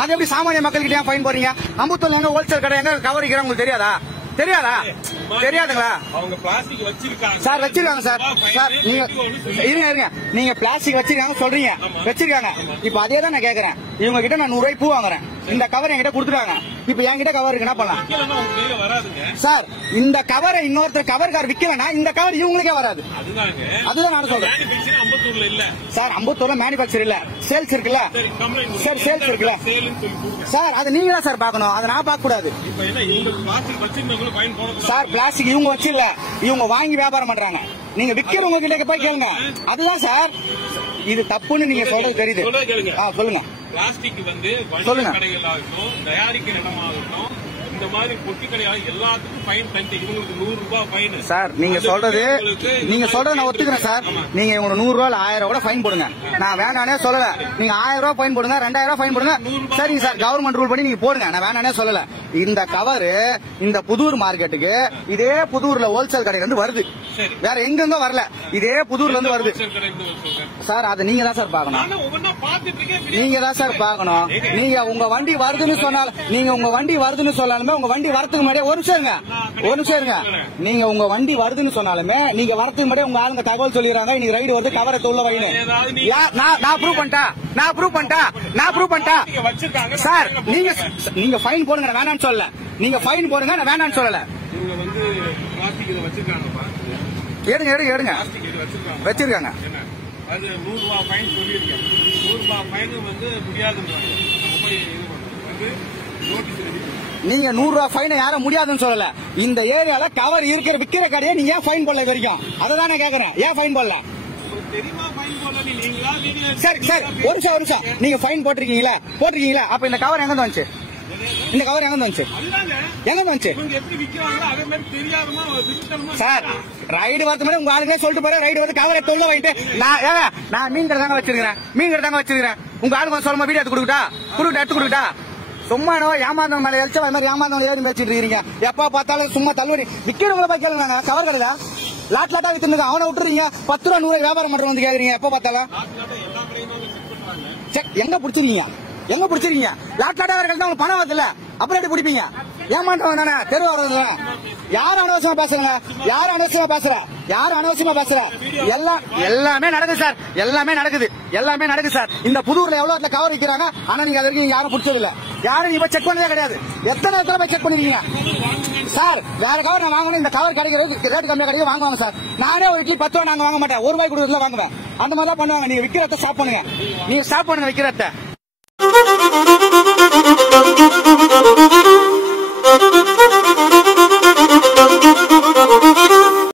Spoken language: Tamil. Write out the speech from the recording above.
அது எப்படி சாமானிய மக்கள்கிட்ட ஏன் ஃபைன் போறீங்க? அம்பத்தூர்ல எங்க ஹோல்சேல் கடை எங்க கவர் வைக்கிறாங்க உங்களுக்கு தெரியாதா? தெரியாதுங்களா? அவங்க பிளாஸ்டிக் வச்சிருக்காங்க சார், வச்சிருக்காங்க சார். சார் நீங்க இருங்க, நீங்க பிளாஸ்டிக் வச்சிருக்காங்க சொல்றீங்க, வச்சிருக்காங்க. இப்ப அதே தான் நான் கேக்குறேன். இவங்க கிட்ட நான் 100 ரூபாய் பூ வாங்குறேன், இந்த கவர் என்கிட்ட கொடுத்துட்டாங்க. இப்ப என்கிட்ட கவர் இருக்கு, என்ன பண்ணலாம் சார்? இந்த கவரை இன்னொருத்தர் கவர் கார் விக்கலன்னா இந்த கவர் இவங்களுக்கே வராது. அதுதான் நான் சொல்றேன் சார். அம்பத்தூர்ல மேனுபேக்சர் இல்ல, சேல்ஸ் இருக்குல்ல சார், சேல்ஸ் இருக்குல்ல சார். அது நீங்க தான் சார் பாக்கணும், அதை நான் பார்க்க கூடாது சார். பிளாஸ்டிக் இவங்க வச்சு இல்ல, இவங்க வாங்கி வியாபாரம் பண்றாங்க. நீங்க விக்கிறவங்க கிட்ட போய் கேளுங்க. அதுதான் சார், இது தப்புன்னு நீங்க சொல்றது தெரியுது. சொல்லுங்க. பிளாஸ்டிக் வந்து சொல்லுங்க. கடைகளாகட்டும், தயாரிக்கிற இடமாகட்டும், இந்த மாதிரி பொட்டி கடையாக எல்லாத்துக்கும் ஃபைன் பண்ணிட்டு இவங்களுக்கு 100 ரூபாய் ஃபைன் சார். நீங்க சொல்றது நான் ஒத்துக்கிறேன் சார். நீங்க இவங்க 100 ரூபாய் 1000 கூட ஃபைன் போடுங்க, நான் வேணானே சொல்லல. நீங்க 1000 ரூபாய் ஃபைன் போடுங்க, 2000 ரூபாய் ஃபைன் போடுங்க, சரிங்க சார். கவர்மெண்ட் ரூல் பண்ணி நீங்க போடுங்க, நான் வேணானே சொல்லல. இந்த கவர் இந்த புதூர் மார்க்கெட்டுக்கு இதே புதூர்ல ஹோல்சேல் கடையில இருந்து வருது, வேற எங்கெங்க வரல, இதே புதூர்ல இருந்து வருது சார். அது நீங்க தான் சார் பாக்கணும், நீங்க தான் சார் பாக்கணும். நீங்க உங்க வண்டி வருதுன்னு சொன்னாலும், நீங்க உங்க வண்டி வருதுன்னு சொன்னாலுமே, உங்க வண்டி வரதுக்கு முன்னாடியே ஒரு நிமிஷம் இருங்க. நீங்க உங்க வண்டி வருதுன்னு சொன்னாலுமே, நீங்க வரதுக்கு முன்னாடியே உங்க ஆளுங்க தகவல் சொல்லிடுறாங்க, இன்னைக்கு ரைடு வருது, கவரை உள்ள வைங்க. நான் ப்ரூவ் பண்ணிட்டா சார். நீங்க ஃபைன் போடுங்க, நான் வேணான்னு சொல்லல. நீங்க ஃபைன் போடுங்க, நான் வேணான்னு சொல்லல. எடுங்க வச்சிருக்காங்க. அது 100 ரூபாய் ஃபைன் சொல்லியிருக்கேன். 100 ரூபாய் ஃபைன் வந்து முடியாதுன்றாங்க. நீங்க 100 ரூபாய் ஃபைன் யாரும் முடியாதுன்னு சொல்லல. இந்த ஏரியால கவர் இருக்கிற விக்கிற கடையை நீங்க ஏன் ஃபைன் போடல வரைக்கும்? அததான் நான் கேக்குறேன், ஏன் ஃபைன் போடல? சரி ஒரு நிமிஷம். நீங்க ஃபைன் போட்டிருக்கீங்களா? அப்ப இந்த கவர் எங்க வந்துச்சு? இந்த கவர் எங்க வந்துச்சு சார்? ரைடு வரது மாதிரி உங்க ஆளுங்களே சொல்லிட்டு போற, ரைடு வந்து கவர் எடுத்து உள்ள வாங்கிட்டு நான் மீன் கடை தாங்க வச்சிருக்கிறேன். உங்க ஆளுங்க சொல்லுமா வீடியோ எடுத்து கொடுக்கட்டா? சும்மா ஏமாந்தவங்க மேல எழுச்சல் அது மாதிரி ஏமாந்தவங்க ஏறி பேசிட்டு இருக்கீங்க. எப்ப பார்த்தாலும் சும்மா தள்ளுவடி விக்கிறவங்கள போய் கேளுங்க. கவர் கடையில லாட்டா வித்துருங்க, அவனை விட்டுறீங்க. 10 ரூபா 100 வியாபாரம் பண்ற வந்து கேக்குறீங்க. எப்ப பார்த்தாலும் எங்க பிடிச்சிருக்கீங்க? லாட்டா வர உங்களுக்கு பணம் வருது இல்ல, அப்புறம் எப்படி பிடிப்பீங்க? ஏமாந்தவங்க தானே, தெருவா வர்றது. யாரும் அனவசியமா பேசுற? எல்லாமே நடக்குது சார், எல்லாமே நடக்குது சார். இந்த புதூர்ல எவ்வளவு கவர் விற்கிறாங்க, ஆனா நீங்க அது வரைக்கும் யாரும் பிடிச்சது இல்ல. யாரும் நீங்க செக் பண்ணதே கிடையாது. எத்தனை இடத்துல போய் செக் பண்ணிருக்கீங்க சார்? வேற கவர் நான் வாங்கணும், இந்த கவர் கிடைக்கிறது ரேட் கம்மியா கிடையாது, வாங்குவாங்க சார். நானே ஒரு இட்லி 10 ரூபா நாங்க வாங்க மாட்டேன், 1 ரூபாய் கொடுக்கறதுல வாங்குவேன். அந்த மாதிரி தான் பண்ணுவாங்க. நீங்க விக்கிறத ஸ்டாப் பண்ணுங்க, விக்கிறத.